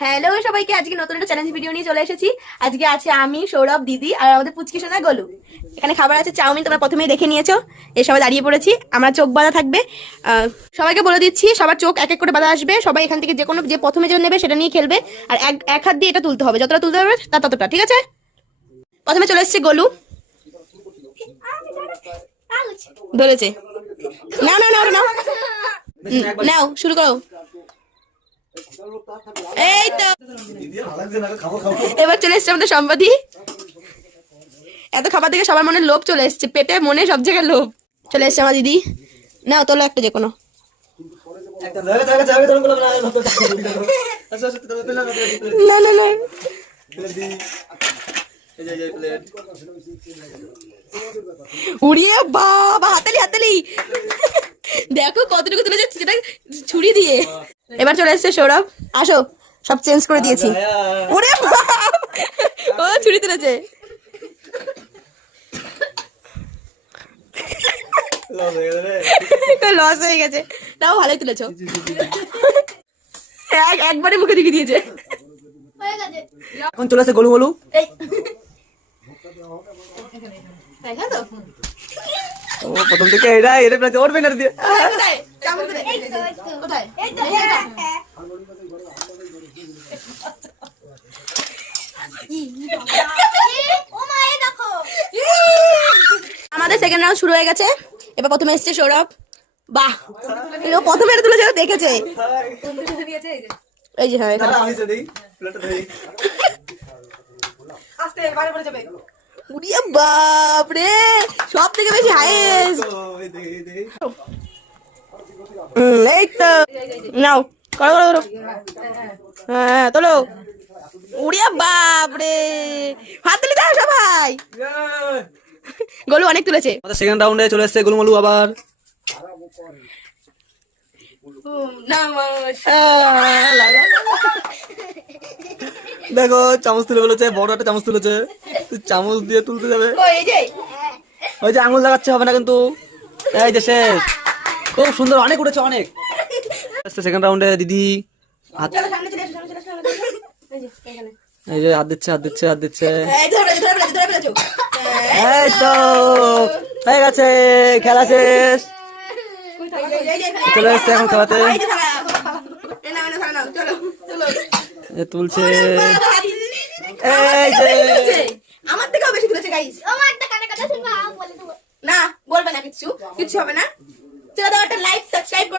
Hello সবাইকে, আজকে নতুন একটা চ্যালেঞ্জ ভিডিও নিয়ে চলে এসেছি। আজকে আছে আমি, সৌরভ, দিদি আর আমাদের পুচকি সোনা গলু। এখানে খাবার আছে চাউমিন, তোমরা প্রথমেই দেখে নিয়েছো। এই সবাই দাঁড়িয়ে পড়েছি, আমরা চোখ বাঁধা থাকবে। সবাইকে বলে দিচ্ছি, সবার চোখ এক এক করে বাঁধা আসবে। সবাই এখান থেকে যে প্রথমে যে নেবে সেটা নিয়ে খেলবে। আর এক হাত দিয়ে এটা তুলতে হবে, যতটা তুলতে হবে তার ততটা, ঠিক আছে? প্রথমে চলে এসছে গলু, ধরেছে। নাও নাও নাও নাও নাও, শুরু করো। এই তো এবার চলে এসছে আমাদের সম্পাদি। এত খাবার থেকে সবার মনে লোভ চলে এসছে, পেটে মনে সব জায়গায় লোভ চলে এসছে। আমার দিদি নাও, তোলো একটা যে কোনো। না না না, উড়িয়ে বাবা, হাতালি হাতালি। দেখো কতটুকু তুলে যাচ্ছে সেটা ছুরি দিয়ে। এবার চলে এসছে সৌরভ, আসো, সব চেঞ্জ করে দিয়েছি। ওরে ও ছুরি তুলেছে। লস হয়ে গেছে, তাও ভালোই তুলেছো। একবারে মুখে দিকে দিয়েছে। এখন চলে আসে গলু গলু। প্রথম থেকে এটা ওর ব্যানার দিয়ে আমাদের সেকেন্ড রাউন্ড শুরু হয়ে গেছে। এবার প্রথমে এসছে সৌরভ। বাহ, প্রথমে এটা তুলেছে, দেখেছে। এই যে হ্যাঁ, বাপ রে, সব থেকে বেশি হাইয়েস্ট। এই তো নাও, করো করো করো। হ্যাঁ তোলো। উড়িয়া বাপ রে, হাততালি দাও সবাই। গলু অনেক তুলেছে। আমাদের সেকেন্ড রাউন্ডে চলে এসেছে গলু মলু আবার। দেখো চামচ তুলে বলেছে, বড় একটা চামচ তুলেছে, চামচ দিয়ে তুলতে যাবে। ওই যে আঙুল লাগাচ্ছে, হবে না কিন্তু। এই যে শেষ, খুব সুন্দর, অনেক উঠেছে অনেক। সেকেন্ড রাউন্ডে দিদি হাত, এই যে হাত দিচ্ছে হাত দিচ্ছে হাত দিচ্ছে। এই তো হয়ে গেছে, খেলা শেষ। চলে এসছে এখন খেলাতে, তুলছে। আমার থেকেও বেশি তুলেছে গাইস। না বলবে না, কিচ্ছু হবে না। চলো দাও একটা লাইক, সাবস্ক্রাইব।